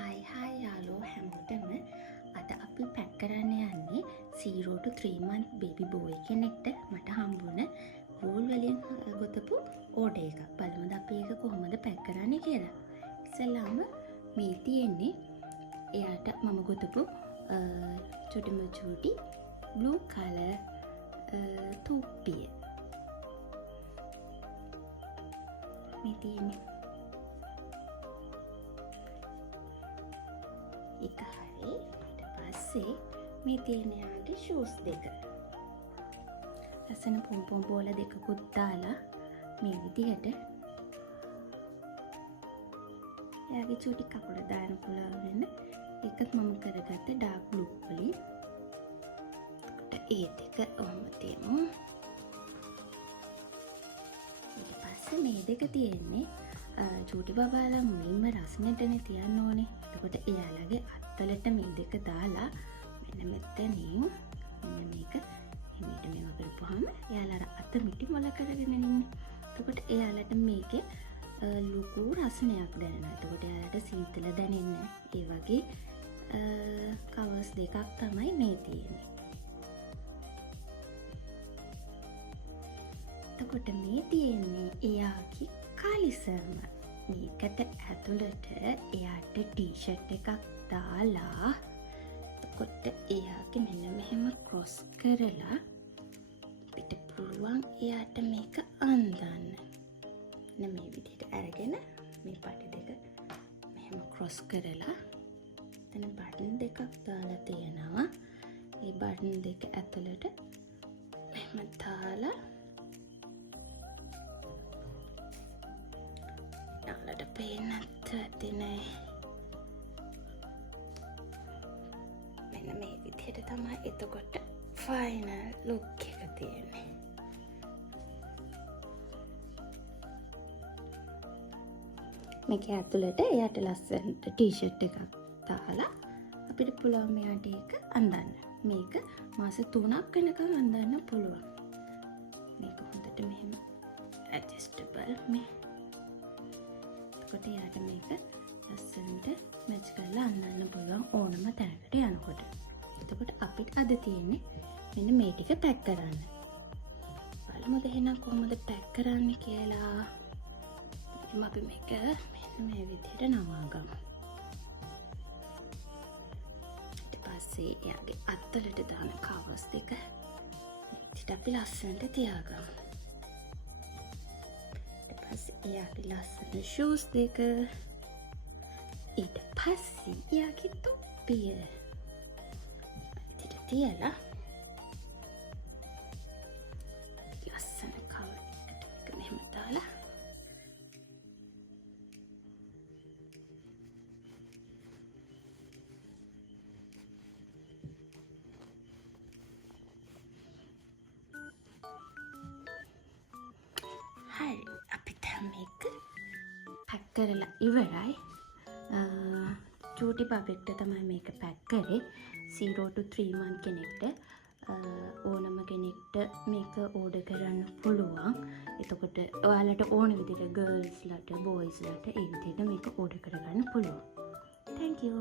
හයි යාලෝ හැමෝටම අද අපි පැක් කරන්න යන්නේ 0 to 3 month baby boy කෙනෙක්ට මට හම්බුණ වූල් වලින් ගොතපු ඕඩර් එක. බලමුද අපි ඒක කොහොමද පැක් කරන්නේ කියලා. ඉස්සෙල්ලාම මේ තියෙන්නේ එයාට මම ගොතපු චුටි blue color තුප්පිය. මේ තියෙන්නේ එක හරි. ඊට පස්සේ මේ තියෙන යාගේ ෂූස් දෙක. ලස්සන පොම්පොම් බෝල දෙකකුත් දාලා මේ විදිහට එයාගේ චූටි කකුල දාන්න පුළුවන් වෙන එකත් මම කරගත්ත ඩාර්ක් බ්ලූ වලින්. ඒ දෙක ඔහොම තියමු. ඊට පස්සේ මේ දෙක තියෙන්නේ චූටි බබාලා මුලින්ම රස්නෙටනේ තියන්න ඕනේ. එතකොට එයාලගේ අත්වලට මේ දෙක දාලා මෙන්න මෙතනින් මෙන්න මේක හිමීට මේවා කරපුවාම එයාලා අත මිටි මොල කරගෙන ඉන්නේ. එතකොට එයාලට මේකේ ලොකු රසණයක් දැනෙනවා. එතකොට එයාලට සීතල දැනෙන්නේ ඒ වගේ කවර්ස් දෙකක් තමයි මේ තියෙන්නේ. එතකොට මේ තියෙන්නේ එයාගේ කලිසම. මේකට ඇතුළට එයාට ටී-ෂර්ට් එකක් දාලා එතකොට එයාගේ මෙන්න මෙහෙම ක්‍රොස් කරලා අපිට පුළුවන් එයාට මේක අන්දන්න. මෙන්න මේ විදිහට අරගෙන මේ පටි දෙක මෙහෙම ක්‍රොස් කරලා එතන බටන් දෙකක් දාලා තියෙනවා. ඒ බටන් දෙක ඇතුළට මෙහෙම දාලා යාලට පේන්නත් ඇතිනේ. මෙන්න මේ විදිහට තමයි එතකොට ෆයිනල් ලුක් එක තියෙන්නේ. මේක ඇතුළට එයාට ලස්සනට ටී-ෂර්ට් එකක් දාලා අපිට පුළුවන් මෙයාට ඒක අඳන්න. මේක මාස 3ක් වෙනකන් අඳන්න පුළුවන්. මේක හොඳට මෙහෙම ඇඩ්ජස්ටබල් මේ. එතකොට එයාට මේක ලස්සනට මැච් කරලා අඳන්න පුළුවන් ඕනම තැනකට යනකොට. එතකොට අපිට අද තියෙන්නේ මෙන්න මේ ටික පැක් කරන්න. බලමුද එහෙනම් කොහොමද පැක් කරන්න කියලා. එහම අපි මේක මෙන්න මේ විදිහට නමා ගමු. ඊට පස්සේ එයාගේ අත්වලට දාන කවර්ස් දෙක ඉතින් අපි ලස්සනට තියාගමු. ඊට පස්සේ එයාගේ ලස්සන ෂූස් දෙක. ඊට පස්සේ එයාගේ තුප්පිය ඉතින් තියලා ලස්සන කවර් එක මෙහෙම දාලා හරි අපි දැන් මේක පැක් කරලා ඉවරයි. චූටි බබෙක්ට තමයි මේක පැක් කරේ. 0 to 3 month කෙනෙක්ට ඕනම කෙනෙක්ට මේක ඕඩර් කරන්න පුළුවන්. එතකොට ඔයාලට ඕන විදිහට ගර්ල්ස්ලට බොයිස්ලට ඒ විදිහට මේක ඕඩර් කරගන්න පුළුවන්. Thank you.